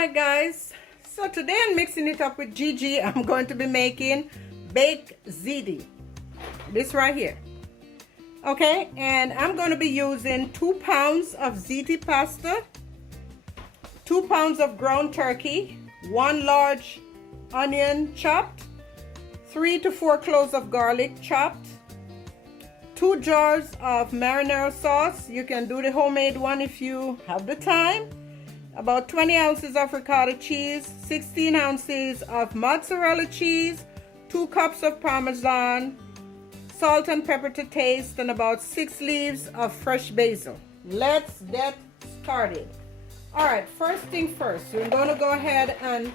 Alright guys, so today I'm mixing it up with Gigi. I'm going to be making baked ziti. This right here. Okay, and I'm going to be using 2 pounds of ziti pasta, 2 pounds of ground turkey, 1 large onion chopped, 3 to 4 cloves of garlic chopped, 2 jars of marinara sauce. You can do the homemade one if you have the time. About 20 ounces of ricotta cheese, 16 ounces of mozzarella cheese, 2 cups of parmesan, salt and pepper to taste, and about 6 leaves of fresh basil. Let's get started. Alright, first thing first, we're going to go ahead and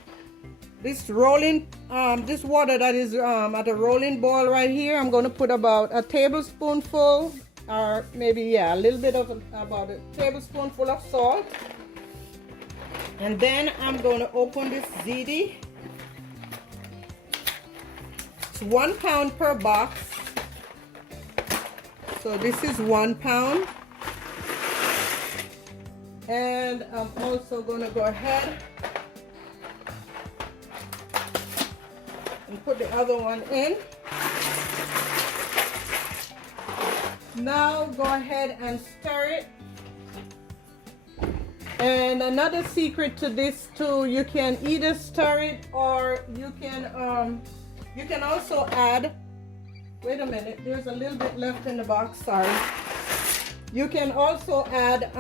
this water that is at a rolling boil right here, I'm going to put about a tablespoonful, or maybe a little bit of about a tablespoonful of salt. And then I'm going to open this ziti. It's 1 pound per box. So this is 1 pound. And I'm also going to go ahead and put the other one in. Now go ahead and stir it. And another secret to this too, you can either stir it or you can also add, wait a minute, there's a little bit left in the box, sorry. You can also add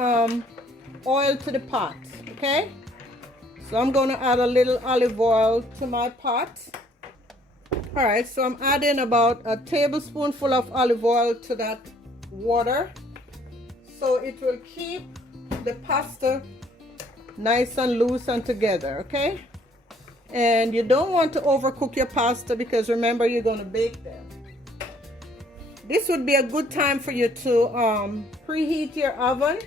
oil to the pot, okay? So I'm going to add a little olive oil to my pot. Alright, so I'm adding about a tablespoonful of olive oil to that water. So it will keep the pasta nice and loose and together, okay? And you don't want to overcook your pasta because remember you're going to bake them. This would be a good time for you to preheat your oven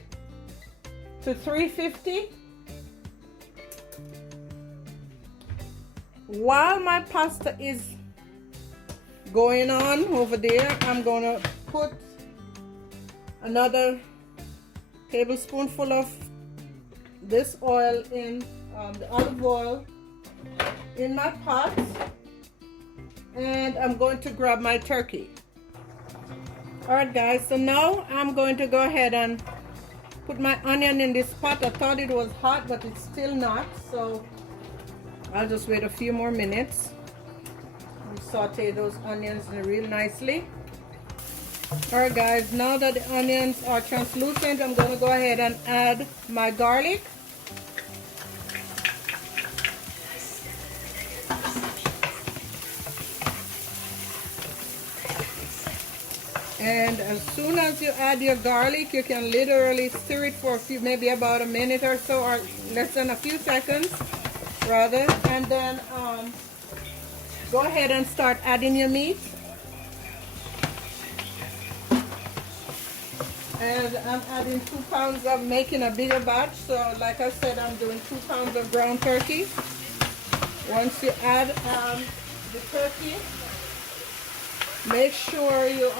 to 350. While my pasta is going on over there, I'm going to put another tablespoonful of this oil in the olive oil in my pot, and I'm going to grab my turkey. Alright guys, so now I'm going to go ahead and put my onion in this pot. I thought it was hot, but it's still not, so I'll just wait a few more minutes and saute those onions real nicely. Alright guys, now that the onions are translucent, I'm going to go ahead and add my garlic. And as soon as you add your garlic, you can literally stir it for a few, maybe about a minute or so, or less than a few seconds rather, and then go ahead and start adding your meat. And I'm adding 2 pounds of, making a bigger batch, so like I said, I'm doing 2 pounds of ground turkey. Once you add the turkey, make sure you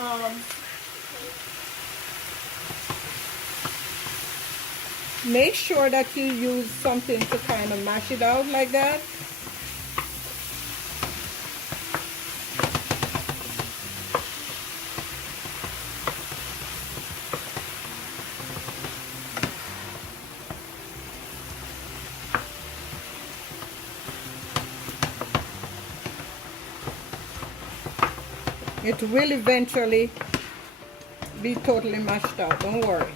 make sure that you use something to kind of mash it out like that. It will eventually be totally mashed out, don't worry.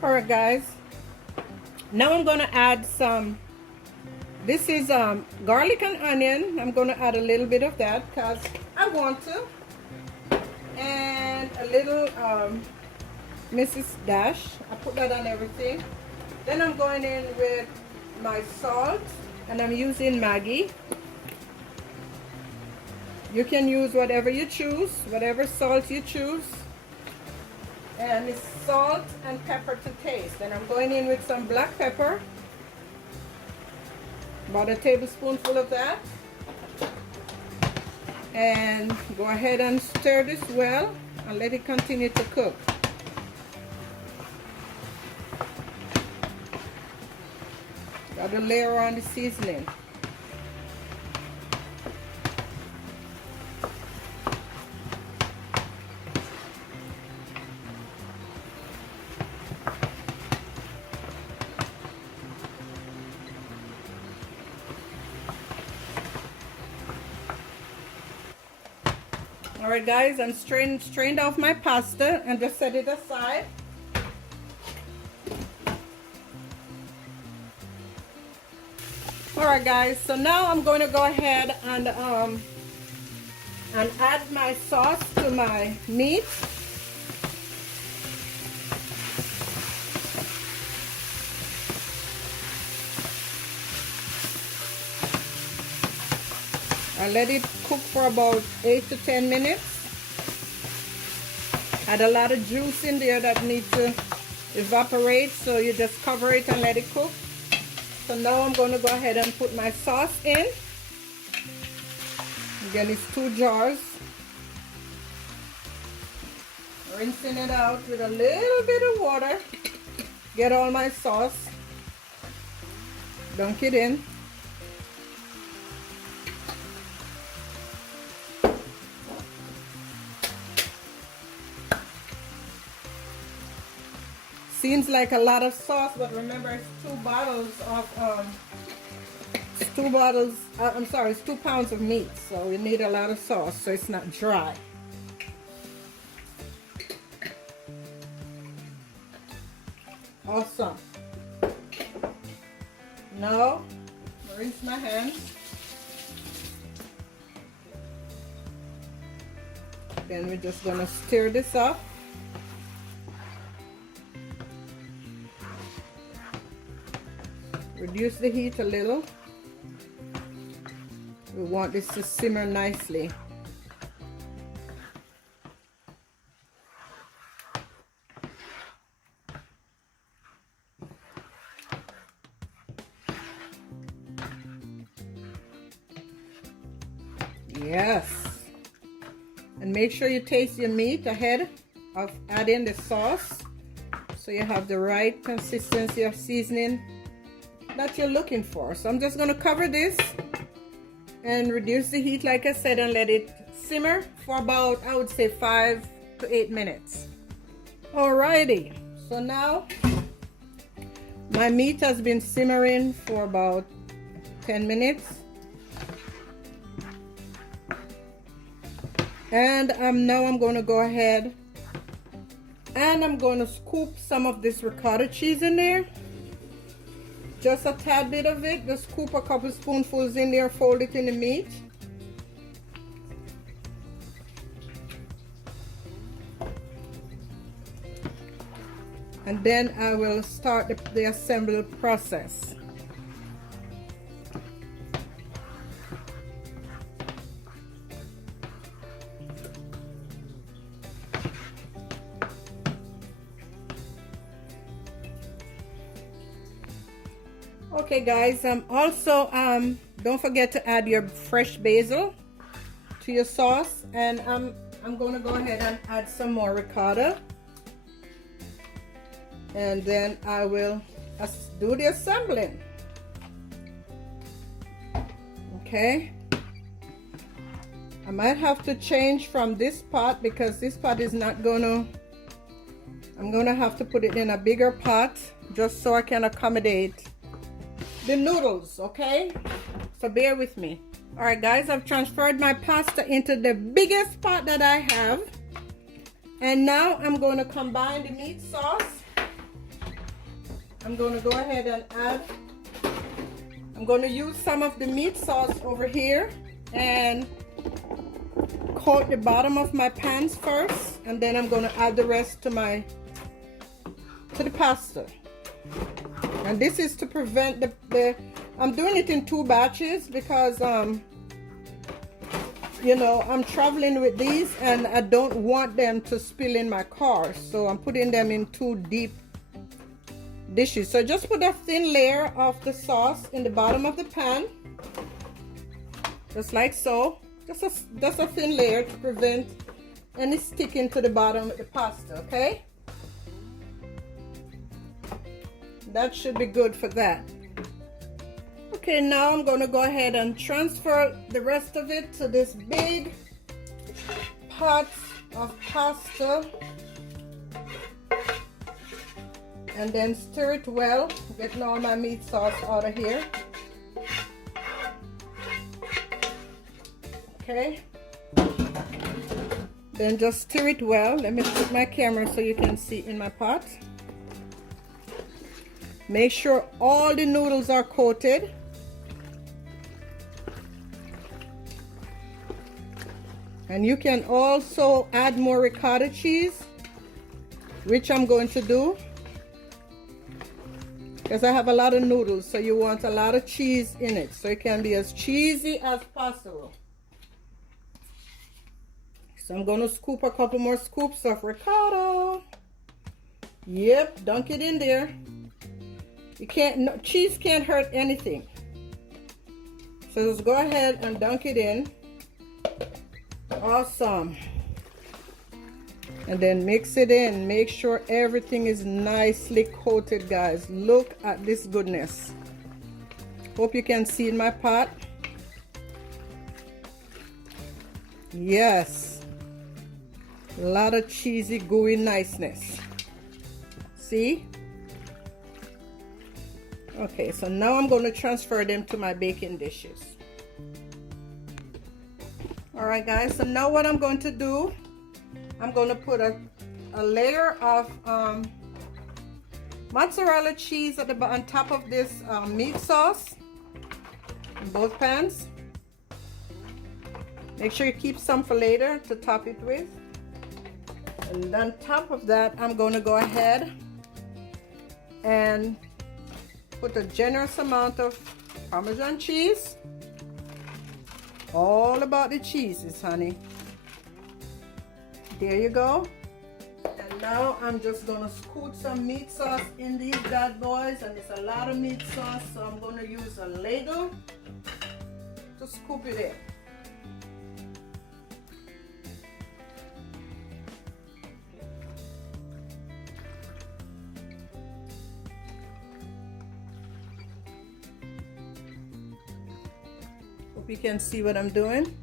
Alright guys, now I'm going to add some, this is garlic and onion. I'm going to add a little bit of that because I want to, and a little Mrs. Dash. I put that on everything. Then I'm going in with my salt, and I'm using Maggi. You can use whatever you choose, whatever salt you choose. And it's salt and pepper to taste. And I'm going in with some black pepper, about a tablespoonful of that. And go ahead and stir this well and let it continue to cook. Got to layer on the seasoning. All right, guys, I'm strained off my pasta and just set it aside. All right, guys, so now I'm going to go ahead and add my sauce to my meat. I let it cook for about 8 to 10 minutes. Add a lot of juice in there that needs to evaporate, so you just cover it and let it cook. So now I'm going to go ahead and put my sauce in. Again, it's 2 jars. Rinsing it out with a little bit of water. Get all my sauce. Dunk it in. Seems like a lot of sauce, but remember it's 2 bottles of it's 2 pounds of meat, so we need a lot of sauce so it's not dry. Awesome. Now rinse my hands. Then we're just gonna stir this up. Reduce the heat a little. We want this to simmer nicely. Yes. And make sure you taste your meat ahead of adding the sauce, so you have the right consistency of seasoning that you're looking for. So I'm just going to cover this and reduce the heat, like I said, and let it simmer for about, I would say, 5 to 8 minutes. Alrighty, so now my meat has been simmering for about 10 minutes. And now I'm going to go ahead and I'm going to scoop some of this ricotta cheese in there. Just a tad bit of it. Just scoop a couple spoonfuls in there, fold it in the meat. And then I will start the assembly process. Okay, guys, also don't forget to add your fresh basil to your sauce, and I'm going to go ahead and add some more ricotta, and then I will do the assembling. Okay, I might have to change from this pot because this pot is not gonna, I'm gonna have to put it in a bigger pot just so I can accommodate the noodles. Okay, so bear with me. All right, guys, I've transferred my pasta into the biggest pot that I have, and now I'm going to combine the meat sauce. I'm going to go ahead and add, I'm going to use some of the meat sauce over here and coat the bottom of my pans first, and then I'm going to add the rest to the pasta. And this is to prevent I'm doing it in 2 batches because you know, I'm traveling with these and I don't want them to spill in my car, so I'm putting them in 2 deep dishes. So just put a thin layer of the sauce in the bottom of the pan, just like so, Just a thin layer to prevent any sticking to the bottom of the pasta, okay? That should be good for that. Okay, now I'm going to go ahead and transfer the rest of it to this big pot of pasta. And then stir it well, getting all my meat sauce out of here. Okay. Then just stir it well. Let me put my camera so you can see in my pot. Make sure all the noodles are coated. And you can also add more ricotta cheese, which I'm going to do, because I have a lot of noodles, so you want a lot of cheese in it, so it can be as cheesy as possible. So I'm going to scoop a couple more scoops of ricotta. Yep, dunk it in there. You can't, no, cheese can't hurt anything. So just go ahead and dunk it in. Awesome. And then mix it in. Make sure everything is nicely coated, guys. Look at this goodness. Hope you can see in my pot. Yes. A lot of cheesy, gooey niceness. See? Okay, so now I'm going to transfer them to my baking dishes. Alright guys, so now what I'm going to do, I'm going to put a layer of mozzarella cheese at on top of this meat sauce in both pans. Make sure you keep some for later to top it with. And on top of that, I'm going to go ahead and put a generous amount of Parmesan cheese. All about the cheeses, honey. There you go. And now I'm just gonna scoot some meat sauce in these bad boys, and it's a lot of meat sauce, so I'm gonna use a ladle to scoop it in. Hope you can see what I'm doing.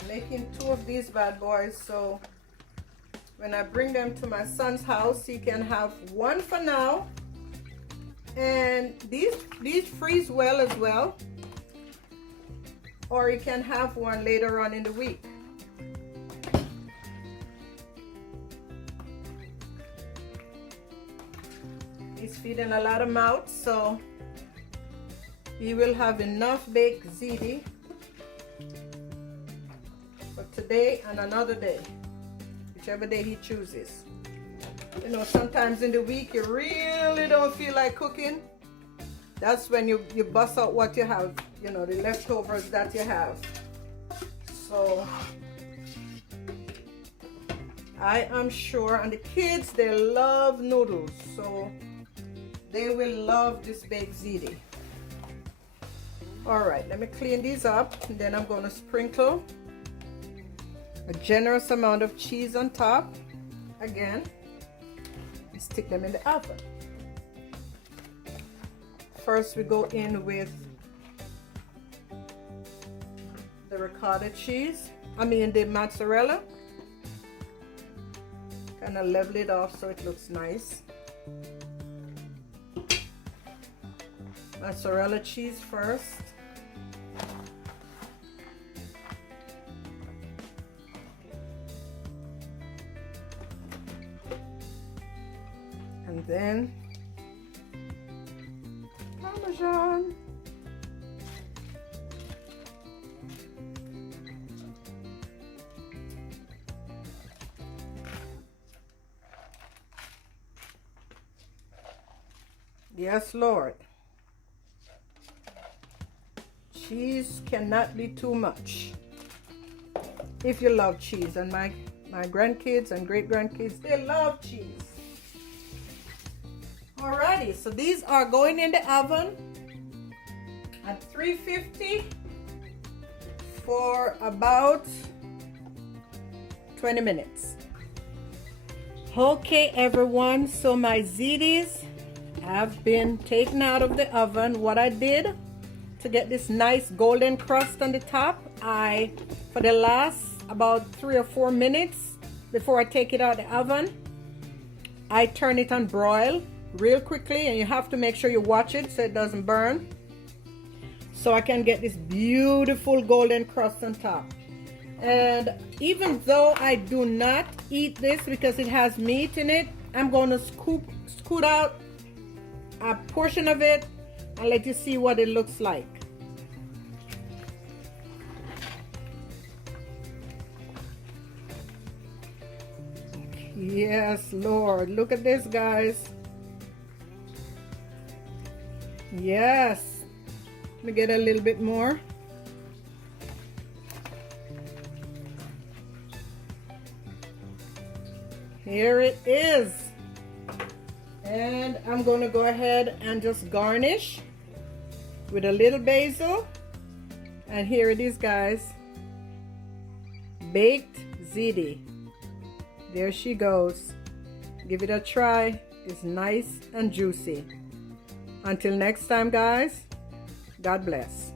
I'm making 2 of these bad boys, so when I bring them to my son's house, he can have 1 for now. And these freeze well as well, or he can have 1 later on in the week. He's feeding a lot of mouths, so he will have enough baked ziti for today and another day, whichever day he chooses. You know, sometimes in the week you really don't feel like cooking. That's when you bust out what you have, you know, the leftovers that you have. So I am sure, and the kids, they love noodles, so they will love this baked ziti. All right, let me clean these up, and then I'm going to sprinkle a generous amount of cheese on top again and stick them in the oven. First we go in with the ricotta cheese, the mozzarella. Kind of level it off so it looks nice. Mozzarella cheese first. And then Parmesan. Yes, Lord. Cheese cannot be too much if you love cheese, and my grandkids and great-grandkids, they love cheese. Alrighty, so these are going in the oven 350 for about 20 minutes. Okay everyone, so my zitis have been taken out of the oven. What I did to get this nice golden crust on the top, for the last about 3 or 4 minutes before I take it out of the oven, I turn it on broil real quickly, and you have to make sure you watch it so it doesn't burn, so I can get this beautiful golden crust on top. And even though I do not eat this because it has meat in it, I'm going to scoot out a portion of it and let you see what it looks like. Yes, Lord, look at this, guys. Yes, let me get a little bit more. Here it is. And I'm going to go ahead and just garnish with a little basil. And here it is, guys. Baked ziti. There she goes. Give it a try. It's nice and juicy. Until next time, guys, God bless.